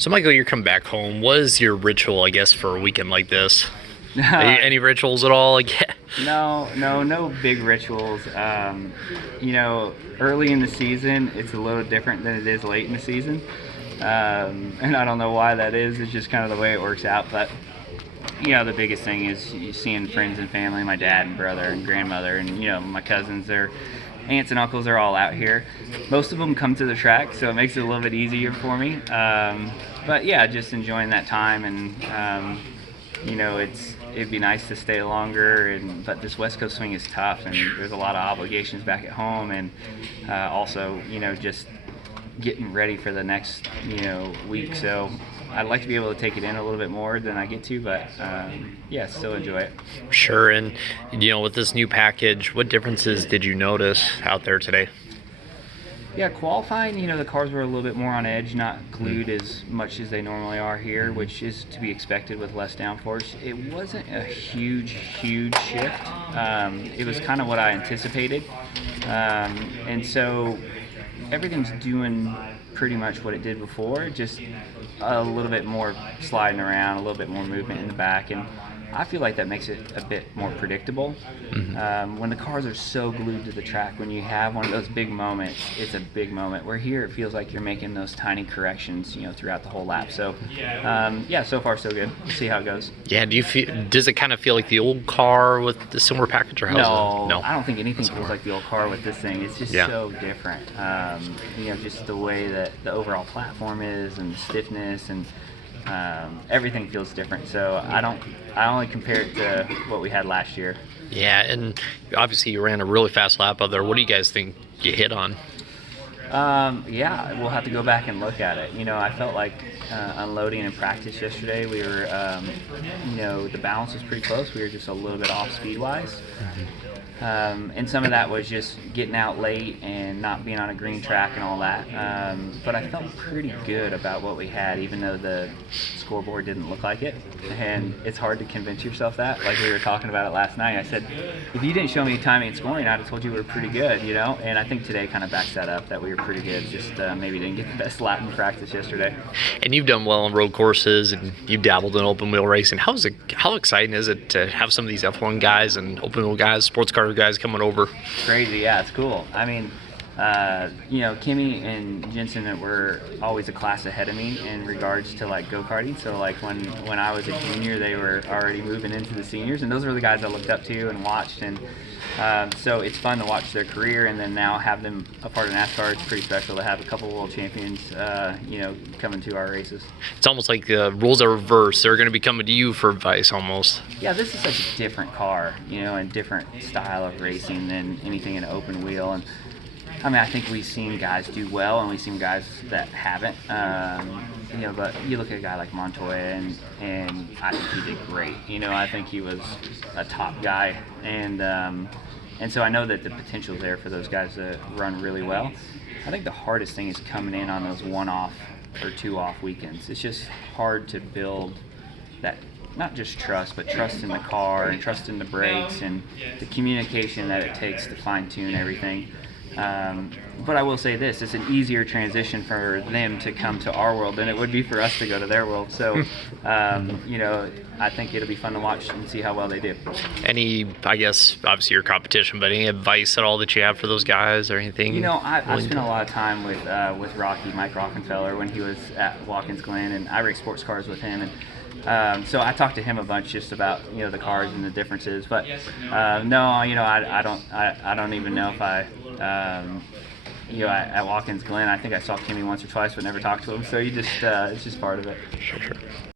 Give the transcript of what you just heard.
So, Michael, you're coming back home. What is your ritual, I guess, for a weekend like this? Any rituals at all? Like, No big rituals. Early in the season, it's a little different than it is late in the season. And I don't know why that is. It's just kind of the way it works out. But, the biggest thing is seeing friends and family, my dad and brother and grandmother, and, my cousins, their aunts and uncles are all out here. Most of them come to the track, so it makes it a little bit easier for me. But yeah, just enjoying that time, and it'd be nice to stay longer, but this West Coast swing is tough, and there's a lot of obligations back at home, and also just getting ready for the next week. So I'd like to be able to take it in a little bit more than I get to, but still enjoy it. Sure. And with this new package, what differences did you notice out there today? Yeah, qualifying, the cars were a little bit more on edge, not glued as much as they normally are here, which is to be expected with less downforce. It wasn't a huge shift. It was kind of what I anticipated. And so everything's doing pretty much what it did before, just a little bit more sliding around, a little bit more movement in the back, and I feel like that makes it a bit more predictable. When the cars are so glued to the track, when you have one of those big moments, it's a big moment. Where here, it feels like you're making those tiny corrections, throughout the whole lap. So, so far so good. We'll see how it goes. Yeah, does it kind of feel like the old car with the similar package, or how's it? No, I don't think anything feels like the old car with this thing. It's just so different. Just the way that the overall platform is, and the stiffness, and everything feels different. So I only compare it to what we had last year. Yeah, and obviously you ran a really fast lap out there. What do you guys think you hit on? We'll have to go back and look at it. I felt like unloading in practice yesterday, we were, the balance was pretty close. We were just a little bit off speed-wise. And some of that was just getting out late and not being on a green track and all that. But I felt pretty good about what we had, even though the scoreboard didn't look like it. And it's hard to convince yourself that. Like we were talking about it last night. I said, if you didn't show me timing and scoring, I'd have told you we were pretty good, And I think today kind of backs that up, that we were pretty good. Just maybe didn't get the best lap in practice yesterday. And you've done well on road courses, and you've dabbled in open wheel racing. How exciting is it to have some of these F1 guys and open wheel guys, sports car guys coming over? Crazy, yeah, it's cool. I mean, Kimi and Jenson were always a class ahead of me in regards to like go-karting. So like when I was a junior, they were already moving into the seniors, and those were the guys I looked up to and watched. And so it's fun to watch their career, and then now have them a part of NASCAR. It's pretty special to have a couple of world champions, coming to our races. It's almost like the roles are reversed. They're going to be coming to you for advice almost. Yeah, this is such a different car, and different style of racing than anything in open wheel. And I mean, I think we've seen guys do well, and we've seen guys that haven't. But you look at a guy like Montoya, and I think he did great. I think he was a top guy, and so I know that the potential's there for those guys to run really well. I think the hardest thing is coming in on those one-off or two-off weekends. It's just hard to build that, not just trust, but trust in the car and trust in the brakes and the communication that it takes to fine-tune everything. But I will say this, it's an easier transition for them to come to our world than it would be for us to go to their world. So, I think it'll be fun to watch and see how well they do. Any, I guess, obviously your competition, but any advice at all that you have for those guys or anything? I spent a lot of time with Mike Rockenfeller, when he was at Watkins Glen, and I race sports cars with him. And so I talked to him a bunch just about the cars and the differences, but I don't even know if at Watkins Glen, I think I saw Kimi once or twice, but never talked to him. So it's just part of it. Sure.